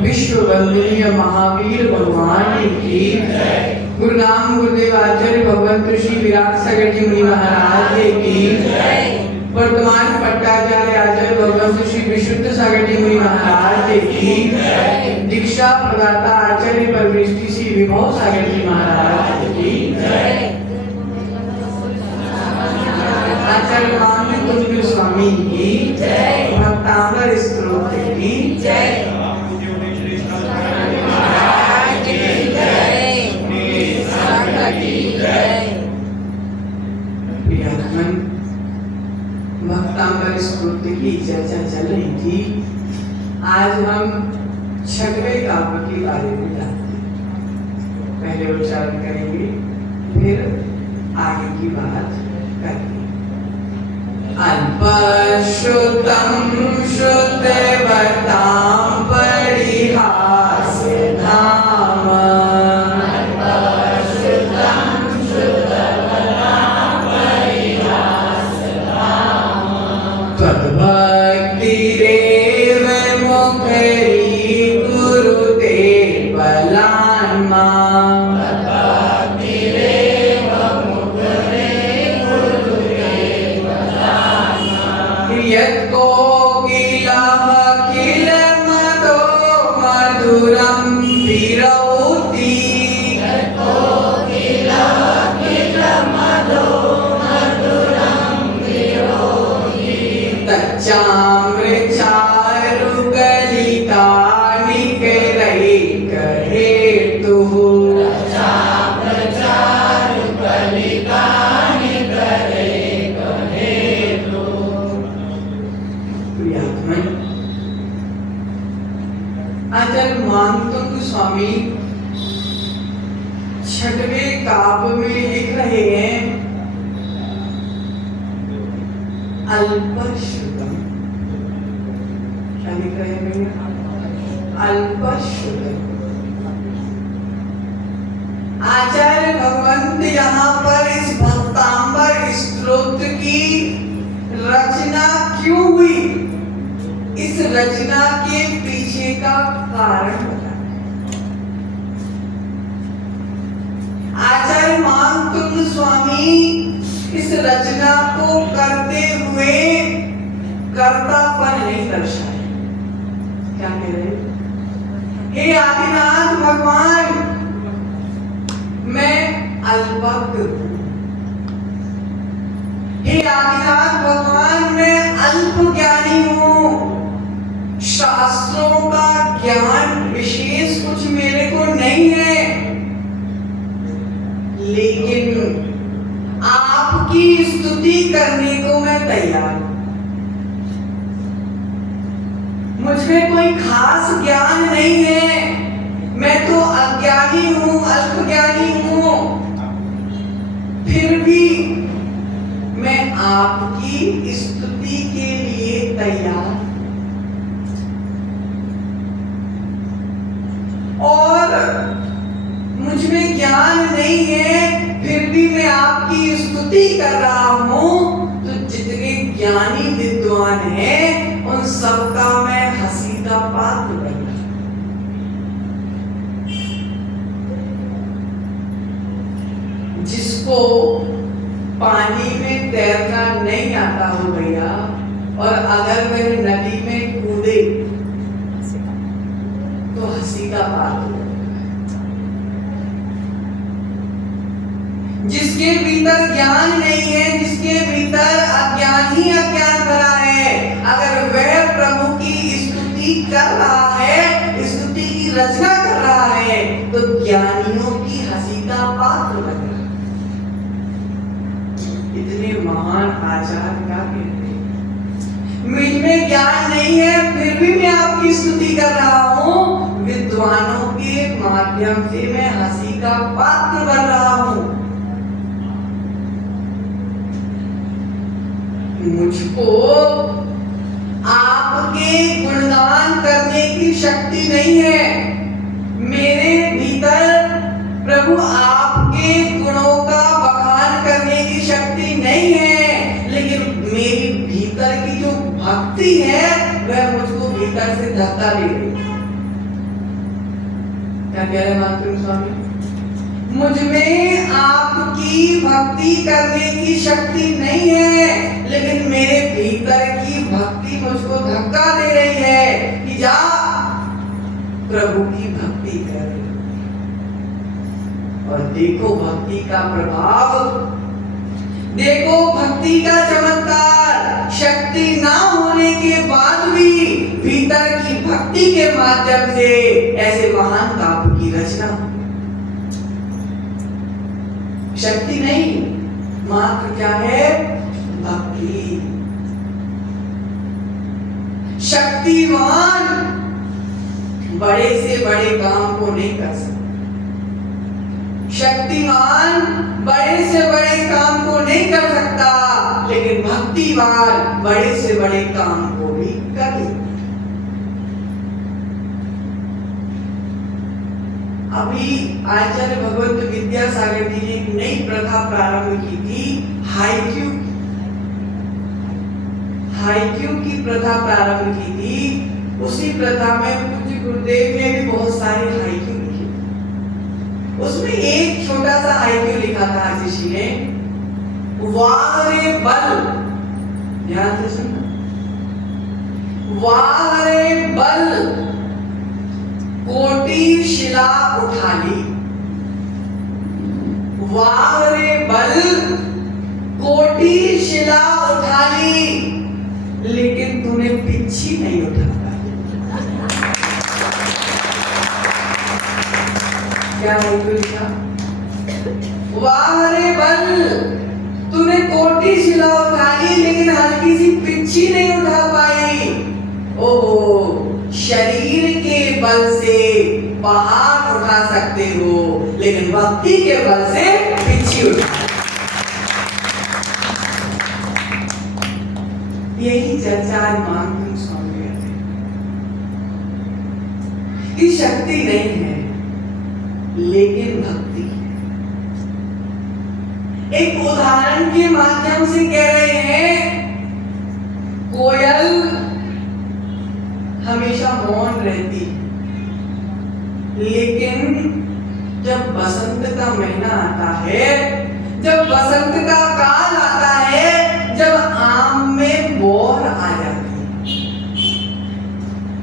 विश्ववंदनीय महावीर भगवान की गुरु नाम गुरुदेव आचार्य भगवंत श्री विराट सागर जी मुनि महाराज की वर्तमान पट्टाचार्य आचार्य भगवंत श्री विशुद्ध सागर जी मुनि महाराज की दीक्षा प्रदाता आचार्य परमेष्टि श्री विभव सागर जी महाराज की आचार्य मानव स्वामी की भक्तांबर स्तोत्र की भक्तांबर स्तोत्र की चर्चा चल रही थी। आज हम छठवें काव्य के बारे में जानते हैं। पहले उच्चारण करेंगे फिर आगे की बात करेंगे। अल्पश्रुतं श्रुतवतां परिहास धाम त्वद्भक्तिरेव मुखरी कुरुते बलान्मा यत्कोकिलः किलमतो मधुरं विरौति तच्चामृचारुकलिकानिकरैकहेतुः आचार्य मानतुंग स्वामी छठवें काव्य में लिख रहे हैं अल्पश्रुतम। क्या लिख रहे हैं भैया? अल्पश्रुतम। आचार्य भगवंत यहाँ पर इस भक्तांबर स्तोत्र की रचना क्यों हुई, इस रचना के पीछे का कारण बता। आचार्य मानतुंग स्वामी इस रचना को करते हुए कर्तापन नहीं दर्शाए। क्या कह रहे? हे आदिनाथ भगवान, मैं अल्पज्ञ हूं। हे आदिनाथ भगवान, मैं अल्प ज्ञानी हूं। शास्त्रों का ज्ञान विशेष कुछ मेरे को नहीं है, लेकिन आपकी स्तुति करने को मैं तैयार हूं। मुझमें कोई खास ज्ञान नहीं है, मैं तो अज्ञानी हूं, अल्प ज्ञानी हूं, फिर भी मैं आपकी स्तुति के लिए तैयार। स्तुति कर रहा हूं तो जितने ज्ञानी विद्वान हैं उन सबका मैं हंसी का पात्र बन रहा हूं। जिसको पानी में तैरना नहीं आता हो भैया, और अगर वह नदी में कूदे तो हंसी का पात्र। जिसके भीतर ज्ञान नहीं है, जिसके भीतर अज्ञान ही अज्ञान भरा है, अगर वह प्रभु की स्तुति कर रहा है, स्तुति की रचना कर रहा है, तो ज्ञानियों की हंसी का पात्र बन रहा है। इतने महान आचार्य क्या कहते हैं, मुझ में ज्ञान नहीं है फिर भी मैं आपकी स्तुति कर रहा हूं, विद्वानों के माध्यम से मैं हंसी का पात्र बन रहा हूं। मुझको आपके गुणगान करने की शक्ति नहीं है, मेरे भीतर प्रभु आपके गुणों का बखान करने की शक्ति नहीं है, लेकिन मेरी भीतर की जो भक्ति है वह मुझको भीतर से धक्का दे रही है। क्या कह रहे महात्मा स्वामी, मुझ में आपकी भक्ति करने की शक्ति नहीं है, लेकिन मेरे भीतर की भक्ति मुझको धक्का दे रही है कि जा प्रभु की भक्ति कर। और देखो भक्ति का प्रभाव, देखो भक्ति का चमत्कार। शक्ति ना होने के बाद भी भीतर की भक्ति के माध्यम से ऐसे महान काव्य की रचना। शक्ति नहीं, मात्र क्या है, भक्ति। शक्तिमान बड़े से बड़े काम को नहीं कर सकता, शक्तिमान बड़े से बड़े काम को नहीं कर सकता, लेकिन भक्तिवान बड़े से बड़े काम को भी कर लेता। अभी आचार्य भगवत विद्यासागर जी ने एक नई प्रथा प्रारंभ की थी, हाईक्यू की प्रथा प्रारंभ की थी। उसी प्रथा में पूज्य गुरुदेव ने भी बहुत सारे हाईक्यू लिखे। उसमें एक छोटा सा हाईक्यू लिखा था आशीषी ने, वाह रे बल, ध्यान से सुनना, वाह रे बल कोटि शिला उठा ली, वाह रे बल कोटि शिला उठा ली, लेकिन तूने पिच्छी नहीं उठा पाई। क्या लिखा, वाह रे बल तूने कोटि शिला उठा ली, लेकिन हल्की सी पिच्छी नहीं उठा पाई। ओह, शरीर के बल से पहाड़ उठा सकते हो, लेकिन भक्ति के बल से पिच्छी उठा। यही चर्चा मानव स्वामी करते कि शक्ति नहीं है लेकिन भक्ति है। एक उदाहरण के माध्यम से कह रहे हैं, कोयल हमेशा मौन रहती, लेकिन जब बसंत का महीना आता है, जब बसंत का काल आता है, जब आम में बोर आ जाती है,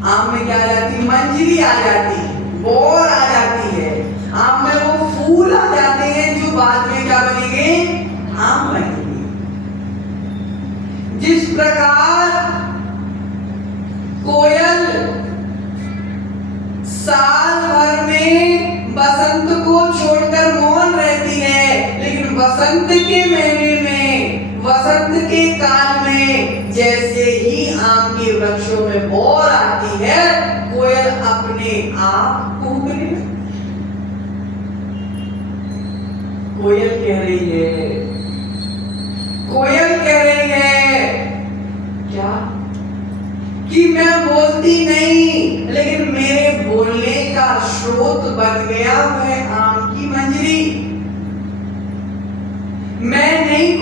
आम में क्या आ जाती, मंजरी आ जाती है, बोर आ जाती है, आम में वो फूल आ जाते हैं जो बाद में क्या बनेंगे, आम बनेंगे। जिस प्रकार कोयल साल भर में बसंत को छोड़कर मौन रहती है, लेकिन बसंत के महीने में, वसंत के काल में जैसे ही आम के वृक्षों में बोर आती है, कोयल अपने आप कूकने लगती। कोयल कह रही है, कोयल कह रही है क्या, कि मैं बोलती नहीं, लेकिन मेरे बोलने का स्रोत बन गया वह आम की मंजरी। मैं नहीं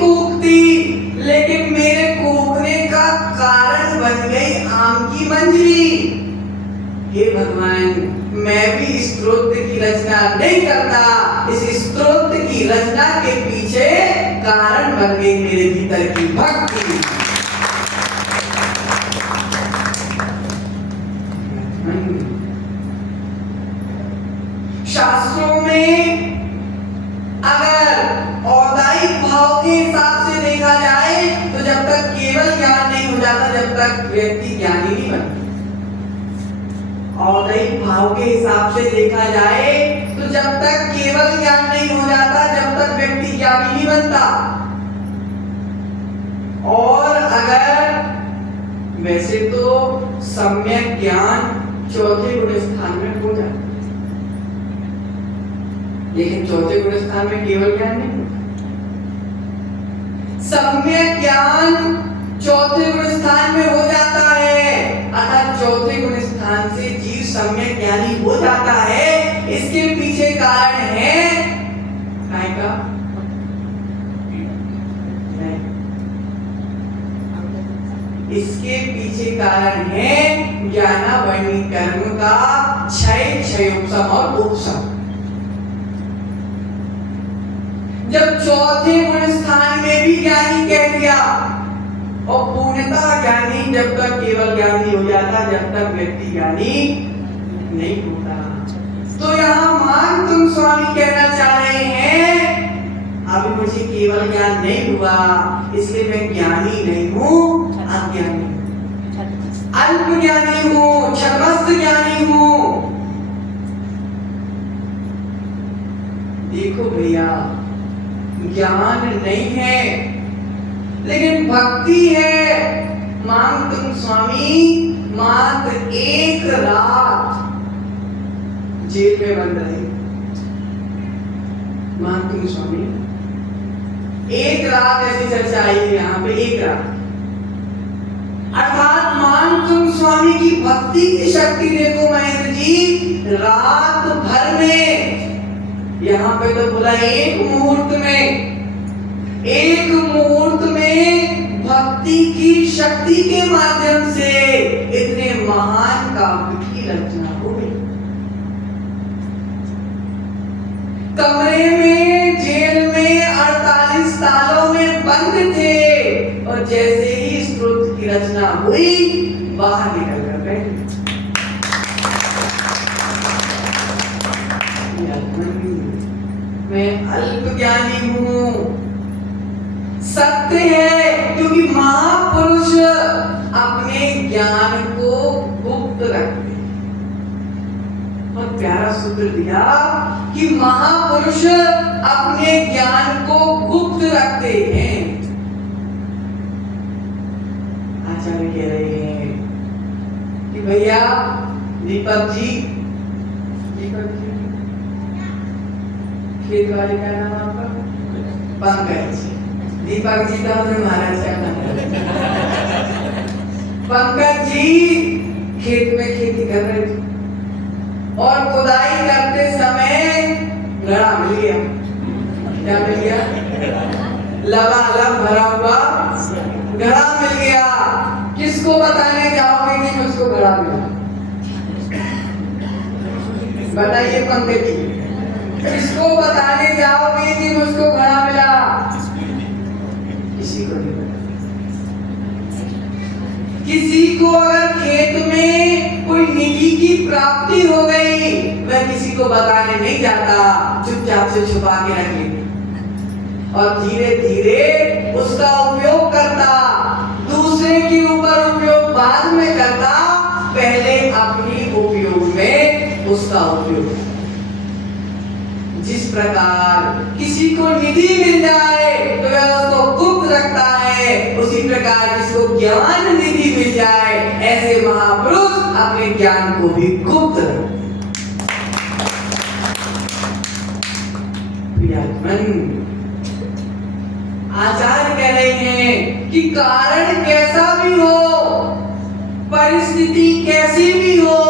मंजरी, हे भगवान मैं भी इस स्तोत्र की रचना नहीं करता, इस स्तोत्र की रचना के पीछे कारण बन गई मेरे भीतर की भक्ति। शास्त्रों में अगर औदायिक भाव के हिसाब से देखा जाए तो जब तक केवल ज्ञान नहीं हो जाता, जब तक व्यक्ति ज्ञानी नहीं बनता। औदायिक भाव के हिसाब से देखा जाए तो जब तक केवल ज्ञान नहीं हो जाता, जब तक व्यक्ति ज्ञानी नहीं बनता। और अगर वैसे तो सम्यक ज्ञान चौथे गुण स्थान में हो जाता, लेकिन चौथे गुण स्थान में केवल ज्ञान नहीं होता। सम्यक ज्ञान चौथे गुण स्थान में हो जाता है, अर्थात चौथे गुण स्थान से जीव सम्यक ज्ञानी हो जाता है। इसके पीछे कारण है काय का? इसके पीछे कारण है ज्ञानावरणी कर्म का क्षय, क्षयोपशम और उपशम। जब चौथे गुण स्थान में भी ज्ञानी कह दिया, और पूर्णतः ज्ञानी जब तक केवल ज्ञानी हो जाता, जब तक व्यक्ति ज्ञानी नहीं होता। तो यहाँ मान तुम स्वामी कहना चाह रहे हैं अभी मुझे केवल ज्ञान नहीं हुआ, इसलिए मैं ज्ञानी नहीं हूँ, अज्ञानी, अल्प ज्ञानी हूँ, छमस्त ज्ञानी हूँ। देखो भैया ज्ञान नहीं है लेकिन भक्ति है। मांग तुम स्वामी मात्र एक रात जेल में बंद रहे, मांग तुम स्वामी एक रात, ऐसी चर्चा आई है यहाँ पे, एक रात। अर्थात मान तुम स्वामी की भक्ति की शक्ति देखो महेंद्र जी, रात भर में, यहाँ पे तो बोला एक मुहूर्त में, एक मुहूर्त में भक्ति की शक्ति के माध्यम से इतने महान काव्य की रचना हो गई। कमरे में, जेल में 48 सालों में बंद थे, और जैसे ही स्तोत्र की रचना हुई बाहर निकल कर बैठे। मैं अल्प ज्ञानी हूँ, सत्य है, क्योंकि महापुरुष अपने ज्ञान को गुप्त रखते हैं। बहुत प्यारा सूत्र दिया कि महापुरुष अपने ज्ञान को गुप्त रखते हैं। आचार्य कह रहे हैं कि भैया दीपक जी, खेत वाले का नाम आपका पंकज, दीपक जी तो हमें महाराज का नाम। पंकज जी खेत में खेती कर रहे थे और खुदाई करते समय घड़ा मिल गया। क्या मिल गया? लबालब भरा हुआ घड़ा मिल गया। किसको बताने जाओगे कि मुझको घड़ा मिला? बताइए पंकज जी, किसको बताने जाओगे कि मुझको घड़ा मिला? किसी को नहीं पता। किसी को अगर खेत में कोई निधि की प्राप्ति हो गई, वह किसी को बताने नहीं जाता, चुपचाप से छुपा के रख लेता और धीरे धीरे उसका उपयोग करता, दूसरे के ऊपर उपयोग बाद में करता, पहले अपनी उपयोग में उसका उपयोग। जिस प्रकार किसी को निधि मिल जाए तो वह उसको गुप्त रखता है, उसी प्रकार जिसको ज्ञान निधि मिल जाए ऐसे महापुरुष अपने ज्ञान को भी गुप्त रखते हैं। आचार्य कह रहे हैं कि कारण कैसा भी हो, परिस्थिति कैसी भी हो,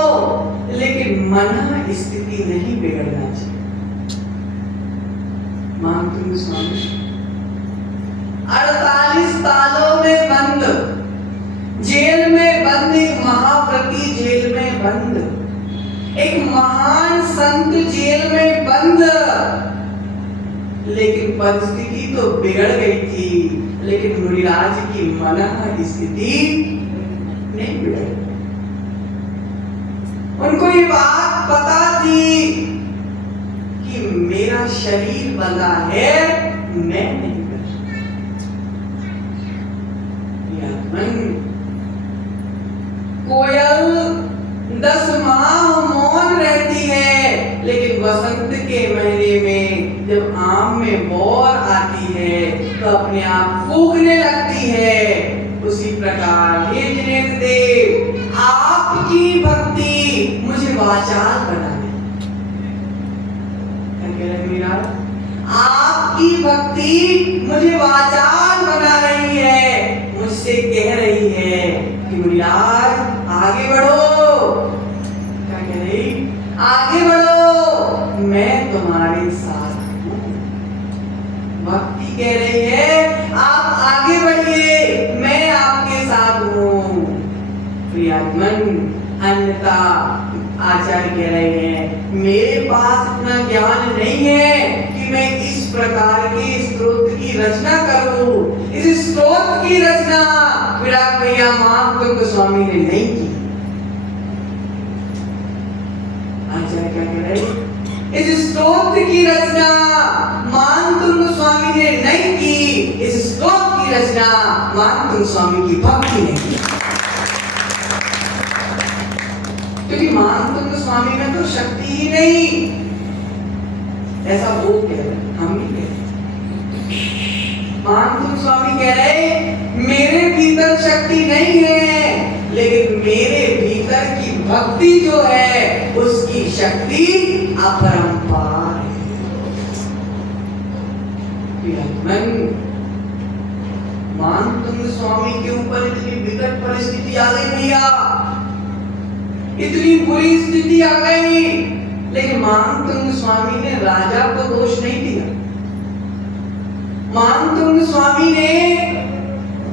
लेकिन मन स्थिति नहीं बिगड़ना चाहिए। मानते स्वामी 48 सालों में बंद, जेल में बंद एक महापुरुष महाव्रती जेल में बंद, एक महान संत जेल में बंद, लेकिन परिस्थिति तो बिगड़ गई थी, लेकिन मुनिराज की मनः स्थिति नहीं बिगड़ी। उनको ये बात पता थी कि मेरा शरीर बंधा है, मैं नहीं कर सकता। कोयल 10 माह मौन रहती है, लेकिन वसंत के महीने में जब आम में बौर आती है तो अपने आप कूकने लगती है। उसी प्रकार हे जिनेन्द्र देव, आपकी भक्ति मुझे वाचाल बना दे। क्या कह रहे मीरा? आपकी भक्ति मुझे वाचाल बना रही है, मुझसे कह रही है कि मुनिराज आगे बढ़ो। क्या कह रही? आगे बढ़ो, मैं तुम्हारे साथ हूं। भक्ति कह रही है आप आगे बढ़िए, मैं आपके साथ हूं। प्रियात्मन, अन्यथा आचार्य कह रहे हैं मेरे पास इतना ज्ञान नहीं है कि मैं इस प्रकार के स्तोत्र की रचना करूं। इस स्तोत्र की रचना विराट भैया महात्मा गोस्वामी ने नहीं की। आचार्य क्या कह रहे हैं? इस स्तोत्र की रचना महात्मा गोस्वामी ने नहीं की। इस स्तोत्र की रचना महात्मा गोस्वामी की भक्ति ने की, क्योंकि महात्मा गोस्वामी में तो शक्ति ही नहीं। ऐसा वो कह रहे, हम भी कह रहे। महात्मा गोस्वामी कह रहे मेरे भीतर शक्ति नहीं है, लेकिन मेरे भीतर की भक्ति जो है उसकी शक्ति अपरंपार है। महात्मा गोस्वामी के ऊपर इतनी विकट परिस्थिति आ गई भैया, इतनी बुरी स्थिति आ गई, लेकिन महात्मा गोस्वामी ने राजा को दोष नहीं दिया। महात्मा गोस्वामी ने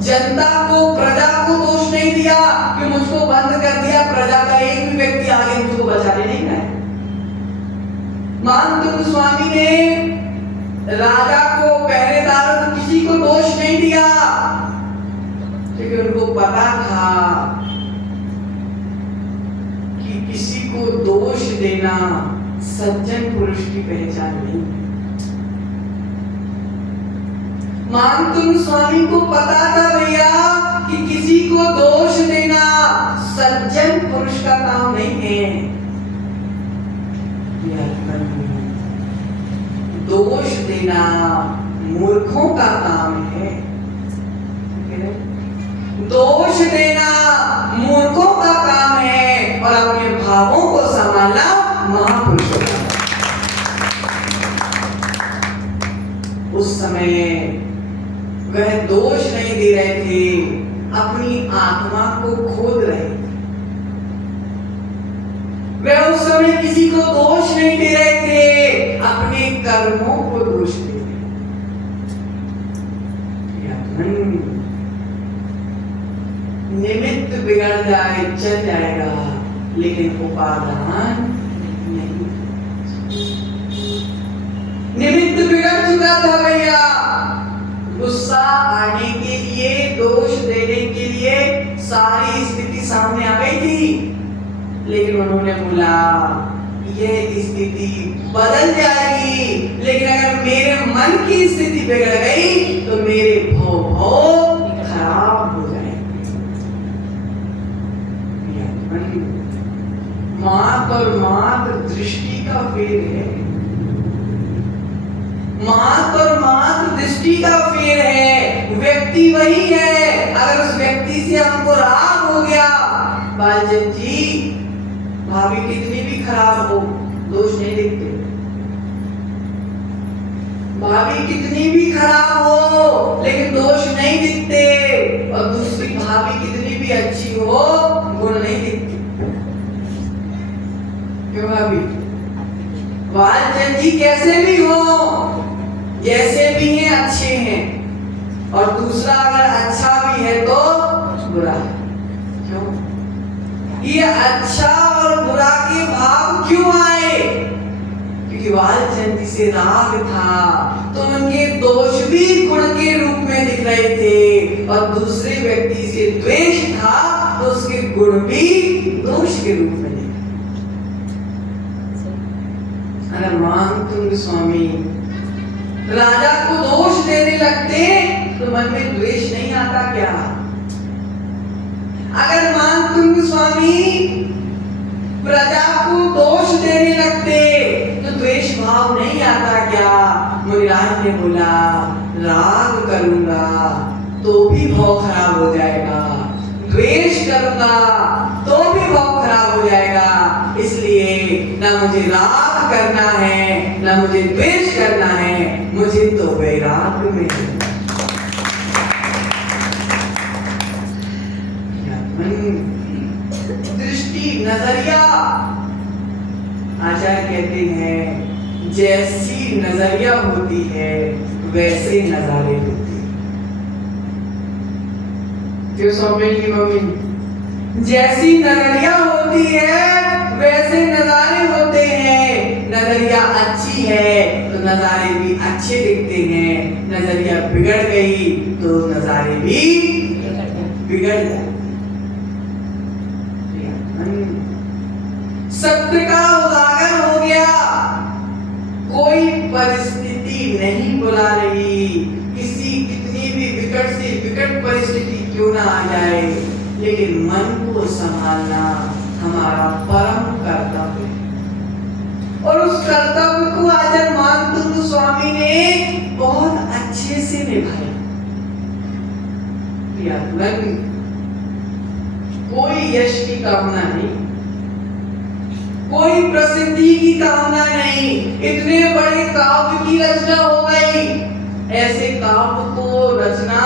जनता को, प्रजा को दोष नहीं दिया कि मुझको बंद कर दिया, प्रजा का एक भी व्यक्ति आगे मुझको बचाने नहीं आया। महात्मा गोस्वामी ने राजा को, पहरेदारों को, किसी को दोष नहीं दिया, क्योंकि उनको पता था किसी को दोष देना सज्जन पुरुष की पहचान नहीं। महात्मा गोस्वामी को पता था भैया कि किसी को दोष देना सज्जन पुरुष का काम नहीं है। दोष देना मूर्खों का काम है। दोष देना मूर्खों का काम है और अपने भावों को संभालना महापुरुषों का। उस समय वह दोष नहीं दे रहे थे, अपनी आत्मा को खोद रहे थे। वह उस समय किसी को दोष नहीं दे रहे थे, अपने कर्मों को दोष दे रहे थे। निमित्त बिगड़ जाए चल जाएगा, लेकिन उपादान नहीं। निमित्त बिगड़ चुका था भैया, गुस्सा आने के लिए, दोष देने के लिए सारी स्थिति सामने आ गई थी, लेकिन उन्होंने बोला यह स्थिति बदल जाएगी, लेकिन अगर मेरे मन की स्थिति बिगड़ गई तो मेरे भाव खराब हो जाएंगे। मात्र और मात्र दृष्टि का फेर है, मात्र और मात्र दृष्टि का फेर है। व्यक्ति वही है, अगर उस व्यक्ति से हमको राग हो गया, बालचंद जी भाभी कितनी भी खराब हो दोष नहीं दिखते, भाभी कितनी भी खराब हो लेकिन दोष नहीं दिखते, और दूसरी भाभी कितनी भी अच्छी हो गुण नहीं दिखते। क्यों भाभी? बालचंद जी कैसे भी हो, जैसे भी हैं अच्छे हैं, और दूसरा अगर अच्छा भी है तो बुरा है। क्यों? ये अच्छा और बुरा के भाव क्यों आए? क्योंकि वालचंद जी से राग था तो उनके दोष भी गुण के रूप में दिख रहे थे, और दूसरे व्यक्ति से द्वेष था तो उसके गुण भी दोष के रूप में दिख रहे। अगर मानतुंग स्वामी राजा को दोष देने लगते तो मन में द्वेष नहीं आता क्या? अगर मानतुंग स्वामी प्रजा को दोष देने लगते तो द्वेष भाव नहीं आता क्या? मुनिराज ने बोला राग करूंगा तो भी भाव खराब हो जाएगा, द्वेष करूंगा तो भी भाव खराब हो जाएगा, इसलिए ना मुझे राग करना है ना मुझे द्वेष करना है, मुझे तो वैराग में दृष्टि नजरिया। आचार्य कहते हैं जैसी नजरिया होती है वैसे नजारे होते हैं। जो स्वामी की मम्मी जैसी नजरिया होती है वैसे नजारे होते हैं। नजरिया अच्छी है तो नजारे भी अच्छे दिखते हैं, नजरिया बिगड़ गई तो नजारे भी बिगड़ जाते। सत्य का उजागर हो गया, कोई परिस्थिति नहीं बुला रही, किसी कितनी भी विकट से विकट परिस्थिति क्यों ना आ जाए, लेकिन मन को संभालना हमारा परम कर्तव्य है। और उस कर्तव्य को आचार्य मानतुंग स्वामी ने बहुत अच्छे से निभाया। कोई यश की कामना नहीं, कोई प्रसिद्धि की कामना नहीं, इतने बड़े काव्य की रचना हो गई। ऐसे काव्य को रचना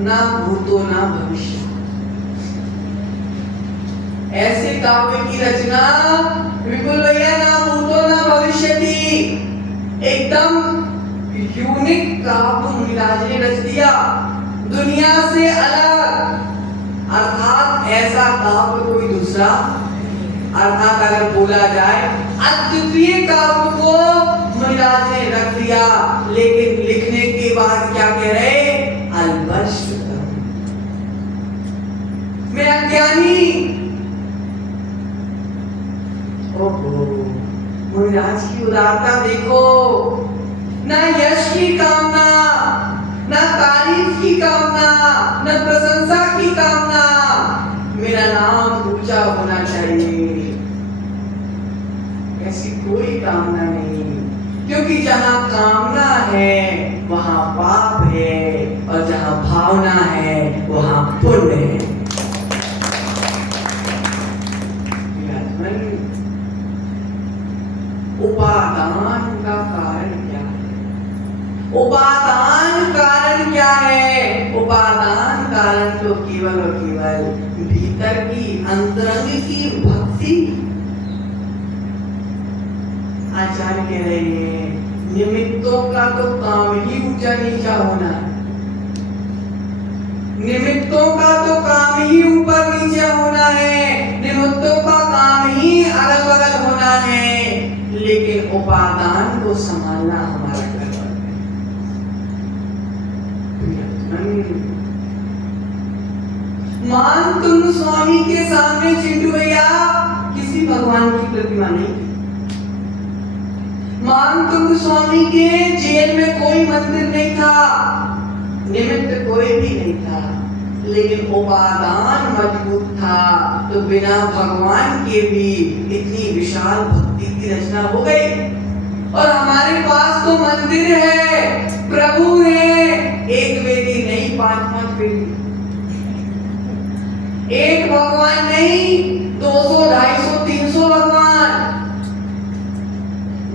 ना भूतो ना भविष्य, ऐसे काव्य की रचना बिल्कुल भैया ना भूतो ना भविष्य थी, एकदम यूनिक काव्य मुनिराज ने रच दिया, दुनिया से अलग। अर्थात ऐसा काव्य कोई दूसरा, अर्थात अगर बोला जाए अद्वितीय काव्य को मुनिराज ने रख दिया, लेकिन लिखने के बाद क्या कह रहे? अलबश मैं अज्ञानी। ओहो, मुनिराज की उदारता देखो, ना यश की कामना, ना तारीफ की कामना, ना प्रशंसा की कामना, मेरा नाम ऊंचा होना चाहिए, ऐसी कोई कामना नहीं। क्योंकि जहां कामना है वहां पाप है, और जहां भावना है वहां पुण्य है। उपादान का कारण क्या है? उपादान कारण क्या है? उपादान कारण तो केवल और केवल भीतर की अंतरंग की भक्ति। आचार्य कह रहे हैं निमित्तों का तो काम ही ऊंचा नीचा होना है, निमित्तों का तो काम ही ऊपर नीचे होना है, निमित्तों का काम ही अलग अलग होना है, लेकिन उपादान को संभालना हमारा कर्तव्य है। मानतुंग स्वामी के सामने चिंटू भैया किसी भगवान की प्रतिमा नहीं थी। मानतुंग स्वामी के जेल में कोई मंदिर नहीं था, निमित्त कोई भी नहीं था, लेकिन उपादान मजबूत था, तो बिना भगवान के भी इतनी विशाल भक्ति की रचना हो गई। और हमारे पास तो मंदिर है, प्रभु है, एक वेदी नहीं, 5-5 वेदी, एक भगवान नहीं, 200, 250, 300 भगवान,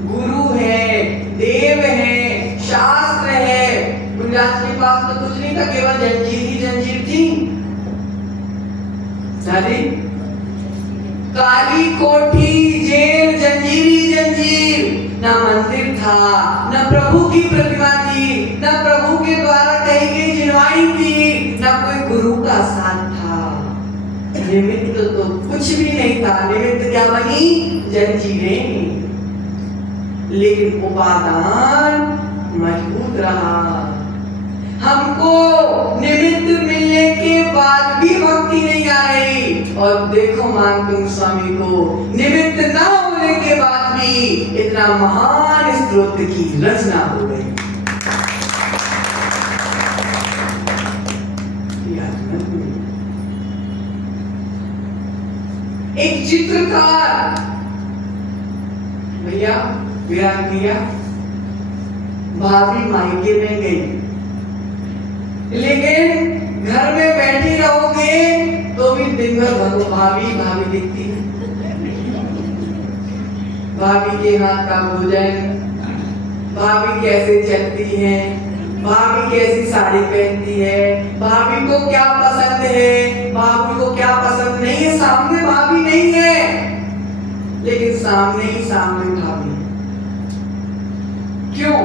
गुरु है, देव है, शास्त्र है। मुनिराज के पास तो कुछ नहीं था, केवल जंजीर ही जंजीर थी। काली कोठी, जेल, जंजीरी जंजीर, ना मंदिर था, ना प्रभु की प्रतिमा थी, ना प्रभु के द्वारा कही गई जिनवाई थी, ना कोई गुरु का साथ था। निमित्त तो कुछ भी नहीं था, निमित्त क्या बनी? जंजीरें। लेकिन उपादान मजबूत रहा। हमको निमित्त मिलने के बाद भी भक्ति नहीं आई, और देखो मानतुंग स्वामी को निमित्त ना होने के बाद भी इतना महान स्तोत्र की रचना हो गई। एक चित्रकार भैया, विराट भैया, भाभी मायके में गई, लेकिन घर में बैठी रहोगे तो भी दिन भर भाभी भाभी दिखती है। भाभी के हाथ का भोजन, भाभी कैसे चलती है, भाभी कैसी साड़ी पहनती है, भाभी को क्या पसंद है, भाभी को क्या पसंद नहीं है। सामने भाभी नहीं है, लेकिन सामने ही सामने भाभी। क्यों?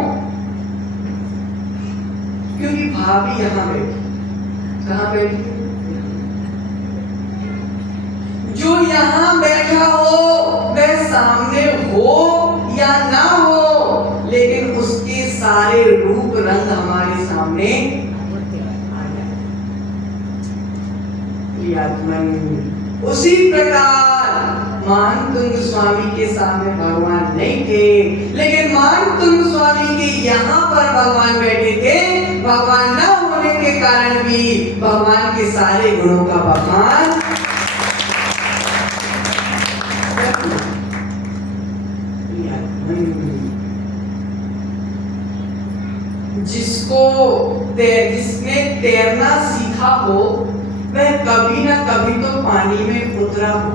क्योंकि भाभी यहाँ बैठी। कहाँ बैठी? जो यहाँ बैठा हो वह सामने हो या ना हो, लेकिन उसके सारे रूप रंग हमारे सामने आ जाए। उसी प्रकार मानतुंग स्वामी के सामने भगवान नहीं थे, लेकिन मानतुंग स्वामी के यहाँ पर भगवान बैठे थे। भगवान न होने के कारण भी भगवान के सारे गुणों का बखान। जिसने तैरना सीखा हो वह कभी ना कभी तो पानी में उतरा हो।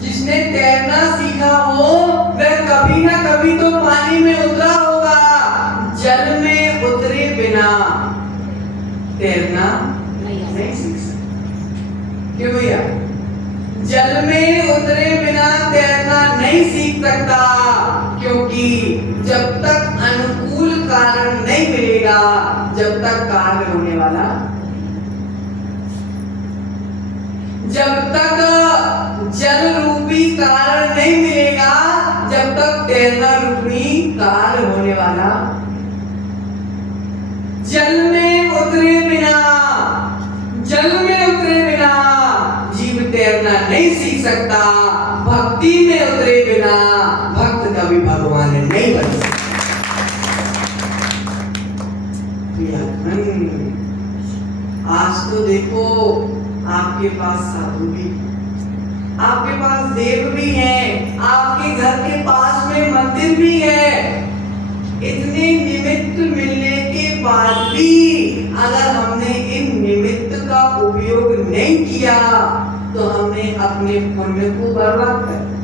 जिसने तैरना सीखा हो वह कभी ना कभी तो पानी में उतरा होगा। जल में उतरे बिना तैरना नहीं सीख सकता। क्यों भैया? जल में उतरे बिना तैरना नहीं सीख सकता, क्योंकि जब तक अनुकूल कारण नहीं मिलेगा, जब तक कार्य होने वाला, जब तक जल रूपी कारण नहीं मिलेगा, जब तक तैरना रूपी कार्य होने वाला। जल में उतरे बिना, जल में उतरे बिना जीव तैरना नहीं सीख सकता। भक्ति में उतरे बिना भक्त कभी भगवान नहीं बन सकता। आज तो देखो आपके पास साधु भी, आपके पास देव भी है, आपके घर के पास में मंदिर भी है। इतने निमित्त मिलने के बाद भी अगर हमने इन निमित्त का उपयोग नहीं किया तो हमने अपने पुण्य को बर्बाद कर दिया।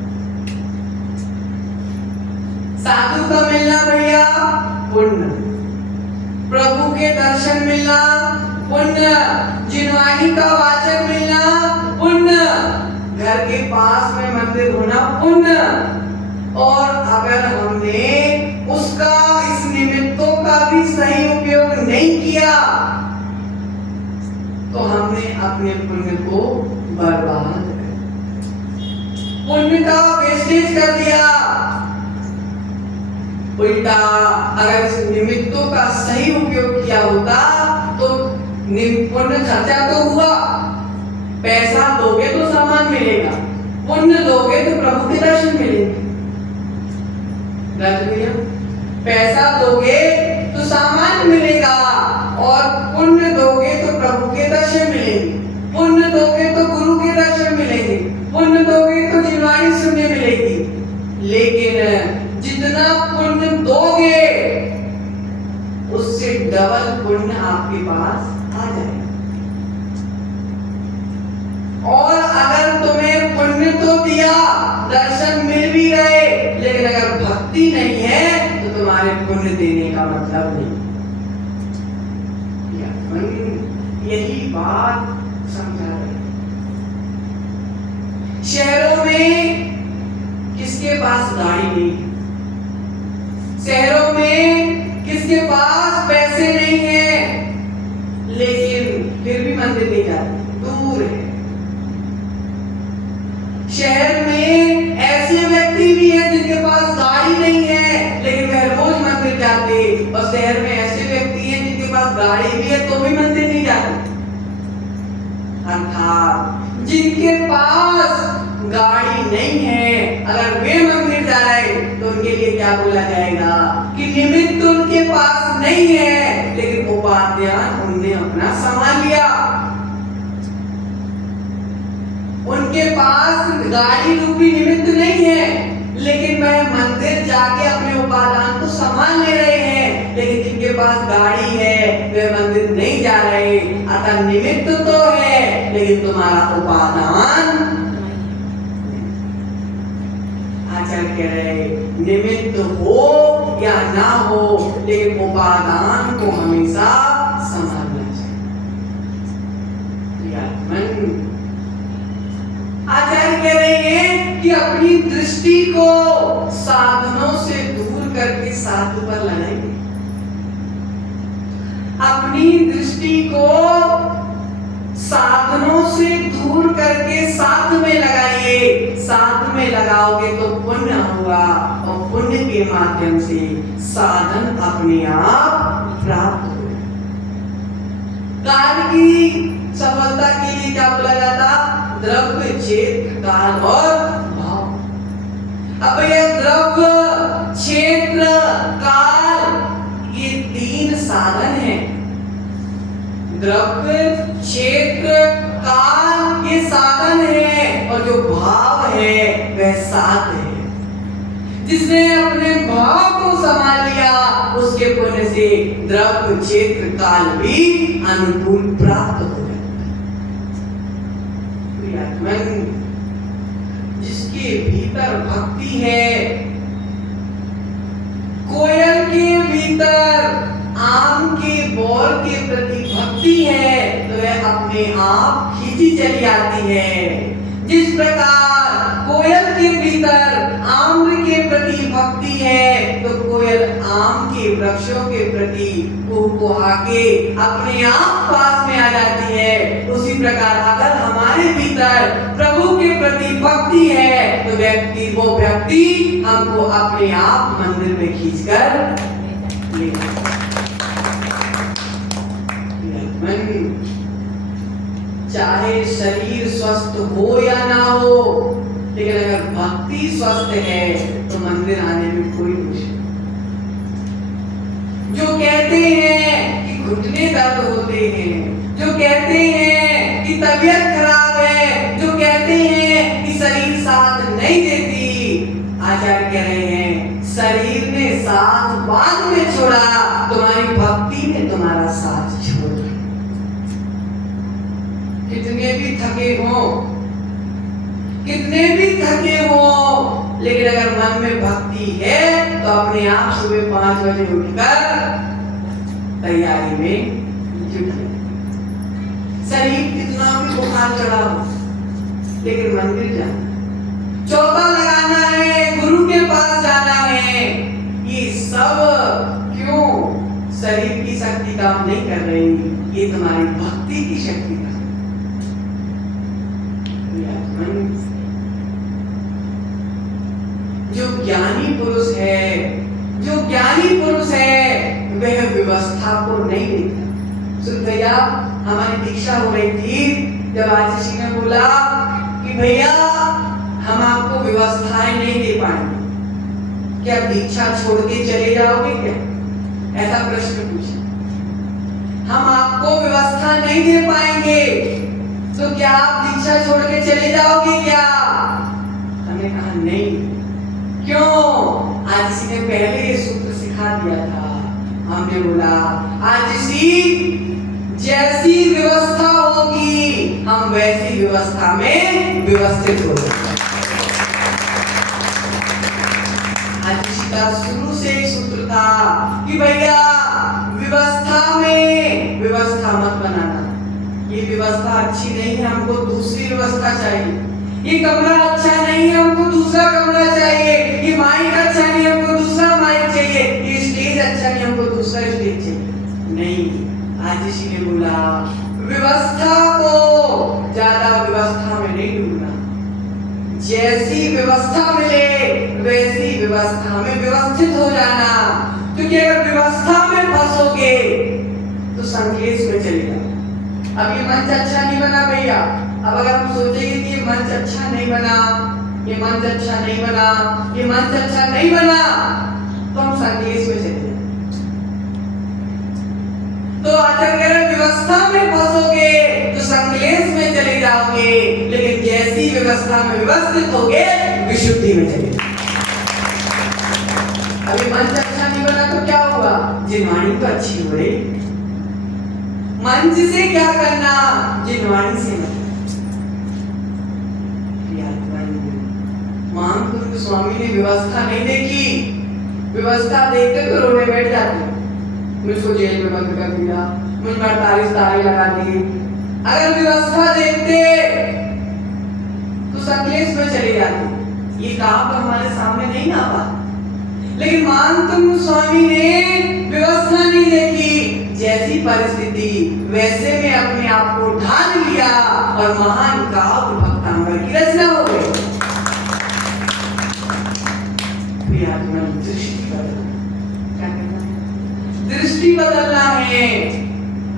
साधु का मिलना भैया पुण्य, प्रभु के दर्शन मिलना पुण्य, जिनवाणी का वाचन मिलना पुण्य, घर के पास में मंदिर होना पुण्य। और अगर हमने उसका, इस निमित्तों का भी सही उपयोग नहीं किया तो हमने अपने पुण्य को बर्बाद कर दिया, पुण्य का वेस्टेज कर दिया। उल्टा अगर इस निमित्तों का सही उपयोग किया होता तो पुण्य खर्चा तो हुआ, पैसा दोगे तो सामान मिलेगा, पुण्य दोगे तो प्रभु के दर्शन मिलेंगे। भैया, पैसा दोगे तो सामान मिलेगा और पुण्य दोगे तो प्रभु के दर्शन मिलेंगे, पुण्य दोगे तो गुरु के दर्शन मिलेंगे, पुण्य दोगे तो जिनवाणी सुनने मिलेगी। लेकिन जितना पुण्य दोगे उससे डबल पुण्य आपके पास आ जाएगा। और अगर तुम्हें पुण्य तो दिया, दर्शन मिल भी गए, लेकिन अगर भक्ति नहीं है तो तुम्हारे पुण्य देने का मतलब नहीं। यही बात समझा रहे। शहरों में किसके पास गाड़ी नहीं, शहरों में किसके पास पैसे नहीं है, लेकिन फिर भी मंदिर नहीं जाते। शहर में ऐसे व्यक्ति भी हैं जिनके पास गाड़ी नहीं है लेकिन वह रोज मंदिर जाते, और शहर में ऐसे व्यक्ति हैं जिनके पास गाड़ी भी है तो भी मंदिर नहीं जाते। अर्थात जिनके पास गाड़ी नहीं है अगर वे मंदिर जाए तो उनके लिए क्या बोला जाएगा कि निमित्त उनके पास नहीं है लेकिन उपाध्याय उनने अपना संभाल लिया। उनके पास गाड़ी रूपी निमित्त नहीं है लेकिन वह मंदिर जाके अपने उपादान को संभाल ले रहे हैं, लेकिन जिनके पास गाड़ी है वे मंदिर नहीं जा रहे। अतः निमित्त तो है लेकिन तुम्हारा उपादान, आचार्य कह रहे निमित्त हो या ना हो लेकिन उपादान को हमेशा संभालना चाहिए। आचार्य कह रहे हैं कि अपनी दृष्टि को साधनों से दूर करके साधु पर लगाइए। अपनी दृष्टि को साधनों से दूर करके साध में लगाइए। साध में लगाओगे तो पुण्य होगा और पुण्य के माध्यम से साधन अपने आप प्राप्त होगा। कार्य की सफलता के लिए क्या बोला जाता? द्रव्य, क्षेत्र, काल और भाव। अब ये द्रव्य, क्षेत्र, काल ये तीन साधन हैं। द्रव्य, क्षेत्र, काल ये साधन है और जो भाव है वह साध है। जिसने अपने भाव को संभाल लिया उसके पुण्य से द्रव्य, क्षेत्र, काल भी अनुकूल प्राप्त हो गया। जिसके भीतर भक्ति है, कोयल के भीतर आम के बोल के प्रति भक्ति है तो वह अपने आप खींची चली आती है। जिस प्रकार कोयल के भीतर आम्र के प्रति भक्ति है तो कोयल आम के वृक्षों के प्रति कुहकुहा के अपने आप पास में आ जाती है। उसी प्रकार अगर हमारे भीतर प्रभु के प्रति भक्ति है तो वो व्यक्ति हमको अपने आप मंदिर में खींचकर ले चाहे शरीर स्वस्थ हो या ना हो लेकिन अगर भक्ति स्वस्थ है तो मंदिर आने में कोई मुश्किल। जो कहते हैं कि घुटने दर्द होते हैं, जो कहते हैं कि तबीयत खराब है, जो कहते हैं कि शरीर साथ नहीं देती, आचार्य कह रहे हैं शरीर ने साथ बाद में छोड़ा, तुम्हारी भक्ति ने तुम्हारा साथ छोड़ा। कितने भी थके हो, कितने भी थके हो, लेकिन अगर मन में भक्ति है तो अपने आप सुबह 5 बजे उठकर तैयारी में जुट जाए। शरीर कितना भी बुखार चढ़ा हो लेकिन मंदिर जाना, चौका लगाना है, गुरु के पास जाना है, ये सब क्यों? शरीर की शक्ति काम नहीं कर रही, ये तुम्हारी भक्ति की शक्ति का। जो ज्ञानी पुरुष है, जो ज्ञानी पुरुष है वह व्यवस्था को नहीं देखता। सुन भैया, हमारी दीक्षा हो रही थी जब आचार्य जी ने बोला कि भैया हम आपको व्यवस्थाएं नहीं दे पाएंगे, क्या दीक्षा छोड़ के चले जाओगे क्या? ऐसा प्रश्न पूछा। हम आपको व्यवस्था नहीं दे पाएंगे तो क्या आप दीक्षा छोड़ के चले जाओगे क्या? हमने कहा नहीं। क्यों? आज इसी ने पहले ये सूत्र सिखा दिया था। हमने बोला आज इसी जैसी व्यवस्था होगी हम वैसी व्यवस्था में व्यवस्थित हो जाएंगे। आज इसी का शुरू से ही सूत्र था कि भैया व्यवस्था में व्यवस्था मत बनाना, ये व्यवस्था अच्छी नहीं है, हमको दूसरी व्यवस्था चाहिए। ये कमरा अच्छा नहीं है, हमको दूसरा कमरा चाहिए। ये माइक अच्छा नहीं है, हमको दूसरा माइक चाहिए। ये स्टेज अच्छा नहीं, हमको दूसरा स्टेज चाहिए। नहीं, आज इसी ने बोला व्यवस्था को ज्यादा व्यवस्था में नहीं ढूंढना, जैसी व्यवस्था मिले वैसी व्यवस्था में व्यवस्थित हो जाना, क्योंकि अगर व्यवस्था में फंसोगे तो संकेत में चले जाओ। अब ये मंच अच्छा नहीं बना भैया, अब अगर हम सोचेंगे कि ये मंच अच्छा नहीं बना, ये मंच अच्छा नहीं बना, ये मंच अच्छा नहीं बना, तो हम संकेत में चले जाएंगे। तो आचार्य व्यवस्था में फंसोगे तो संकलेश में चले जाओगे, लेकिन जैसी व्यवस्था में व्यवस्थित होगे विशुद्धि में चले जाओगे। अभी मंच अच्छा नहीं बना तो क्या हुआ, जिनवाणी तो अच्छी हो रही, मंच से क्या करना, जिनवाणी से महान स्वामी ने व्यवस्था नहीं देखी, व्यवस्था देखते तो रोने बैठ जाते, मुझको जेल में बंद कर दिया, मुझ पर 48 तारे लगा दिए। अगर व्यवस्था देखते तो संकलेश में चले जाते, ये कहावत हमारे सामने नहीं ना पाती। लेकिन महान स्वामी ने व्यवस्था नहीं देखी, जैसी परिस्थिति वैसे में अपने आप को ढाल लिया और महान काव्य भक्तांबर की रचना हो गई। दृष्टि बदलना है।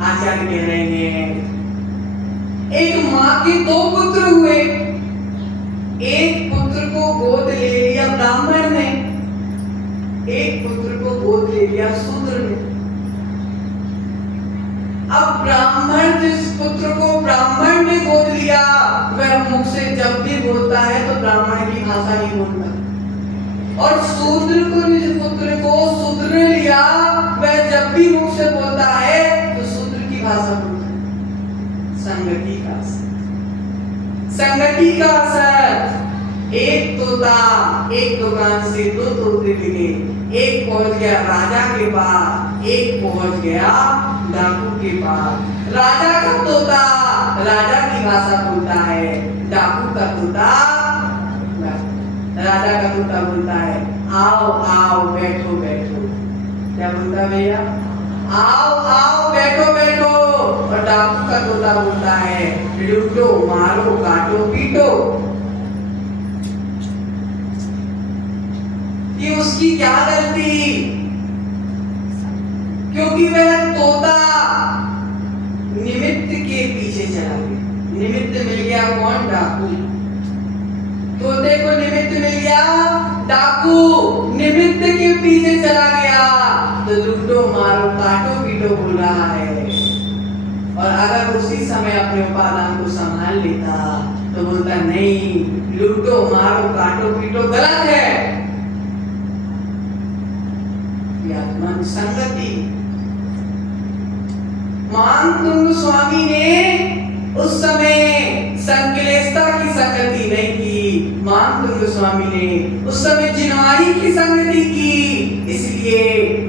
आचार्य कह रहे हैं एक माँ के 2 पुत्र हुए, एक पुत्र को गोद ले लिया ब्राह्मण ने, एक पुत्र को गोद ले लिया शूद्र ने। अब ब्राह्मण जिस पुत्र को ब्राह्मण ने गोद लिया वह मुख से जब भी बोलता है तो ब्राह्मण की भाषा नहीं बोलता, और शूद्र को जिस पुत्र को शूद्र ने लिया वह जब भी मुख से बोलता है तो शूद्र की भाषा बोलता है। संगति का असर, संगति का असर। एक तोता एक दुकान से 2 तोते मिले, एक पहुंच गया राजा के पास, एक पहुंच गया डाकू के पास। राजा का तोता राजा की भाषा बोलता है, डाकू का तोता राजा का तोता बोलता है आओ आओ बैठो बैठो। क्या बोलता है भैया, आओ आओ बैठो बैठो। और डाकू का तोता बोलता है लूटो मारो काटो पीटो। ये उसकी क्या गलती, क्योंकि वह तोता निमित्त के पीछे चला गया। निमित्त मिल गया कौन, डाकू। तोते को निमित्त मिल गया, डाकू निमित्त के पीछे चला गया तो लूटो मारो काटो पीटो बोल रहा है। और अगर उसी समय अपने उपादान को संभाल लेता तो बोलता नहीं, लूटो मारो काटो पीटो गलत है। मन संगति। महान स्वामी ने उस समय संकलेशता की संगति नहीं की, महान स्वामी ने उस समय जिनवाणी की संगति की। इसलिए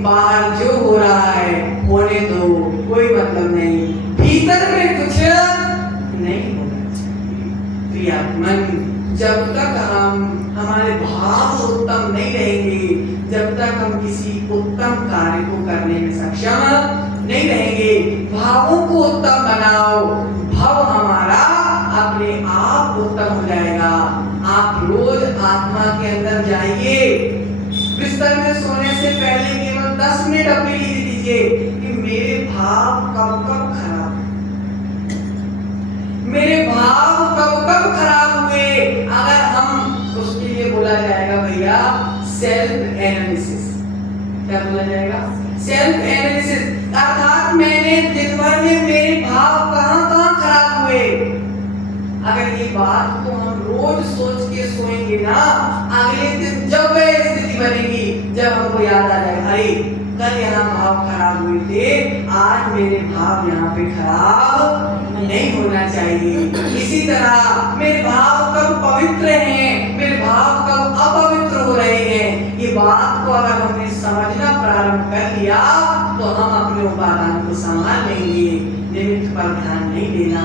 बाहर जो हो रहा है होने दो, कोई मतलब नहीं, भीतर में कुछ नहीं होना चाहिए। प्रियात्मन, जब तक हमारे भाव उत्तम नहीं रहेंगे, जब तक हम किसी उत्तम कार्य को करने में सक्षम नहीं रहेंगे, भावों को उत्तम बनाओ, भाव हमारा अपने आप उत्तम हो जाएगा। आप रोज आत्मा के अंदर जाइए, बिस्तर में सोने से पहले केवल 10 मिनट अपने लिए दीजिए कि मेरे भाव कब कब खराब, मेरे भाव कब कब खराब हुए। अगर हम उसके लिए बोला जाएगा भैया सेल्फ एनालिसिस। क्या बोला जाएगा, सेल्फ एनालिसिस। अर्थात मैंने दिन भर में मेरे भाव कहां खराब हुए। अगर ये बात को हम रोज सोच के सोएंगे ना, अगले दिन जब वह स्थिति बनेगी, जब हमको याद आ जाएगा अरे कल यहाँ भाव खराब हुए थे, आज मेरे भाव यहाँ पे खराब नहीं होना चाहिए। इसी तरह मेरे भाव कब पवित्र हैं, मेरे भाव कब अपवित्र हो रहे हैं, ये बात को अगर हमने समझना प्रारंभ कर लिया तो हम अपने उपादान को संभाल लेंगे। निमित्त पर ध्यान नहीं देना,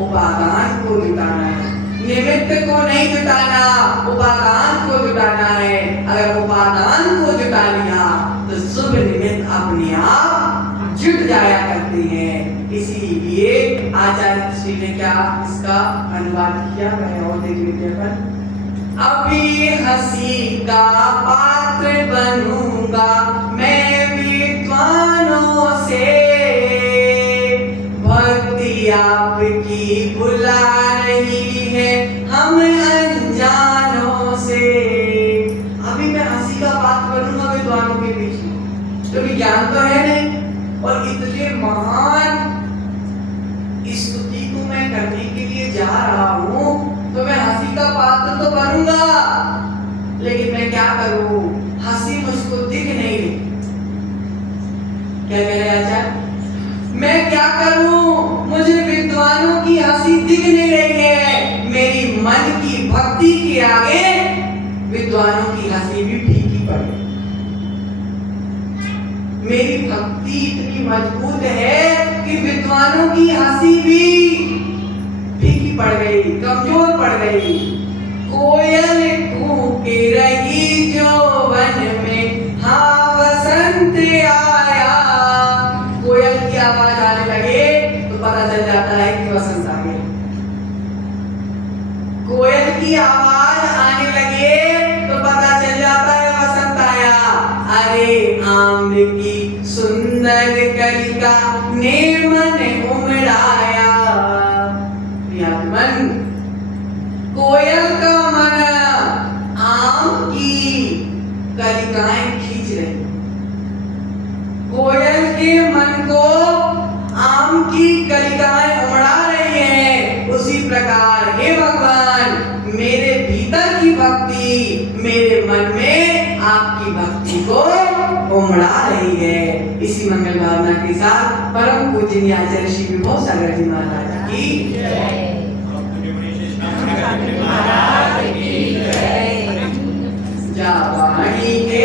उपादान को जुटाना है। निमित्त को नहीं जुटाना, उपादान को जुटाना है। अगर उपादान को जुटा लिया तो शुभ निमित्त अपने आप जुट जाया करते हैं। इसीलिए आचार्य श्री ने क्या इसका अनुवाद किया, मैं और देख लीजिए पर अभी हंसी का पात्र बनूंगा मैं विद्वानों से, भक्ति आपकी बुला रही है हम अनजानों से। अभी मैं हंसी का पात्र बनूंगा विद्वानों के बीच में, तो विज्ञान तो है नहीं, और इतने महान स्तुति को मैं करने के लिए जा रहा हूं, तो मैं हंसी का पात्र तो बनूंगा, लेकिन मैं क्या करूं, हंसी मुझको दिख नहीं रही। क्या कह रहे आचार्य, मैं क्या करूं, मुझे विद्वानों की हंसी दिख नहीं रही है। मेरी मन की भक्ति के आगे विद्वानों की हंसी भी फीकी पड़ गई। मेरी भक्ति इतनी मजबूत है कि विद्वानों की हंसी भी फीकी पड़ गई, कमजोर पड़ गई। कोयल कूके रही जो वन में, हाँ वसंत आया। कोयल की आवाज आने लगे तो पता चल जाता है कि वसंत आ गया। कोयल की आवाज आने लगे तो पता चल जाता है वसंत आया। अरे आम्र की सुंदर कलिका ने मन उमड़ाया। मन, कोयल का मन आम की कलिकाएं खींच रही। कोयल के मन को आम की कलिकाएं उमड़ा रही है। उसी प्रकार हे भगवान, मेरे भीतर की भक्ति मेरे मन में आपकी भक्ति को उमड़ा रही है। इसी मंगल भावना के साथ परम पूजनीय आचार्य श्री विभो सागर जी महाराज की जय। जावाणी के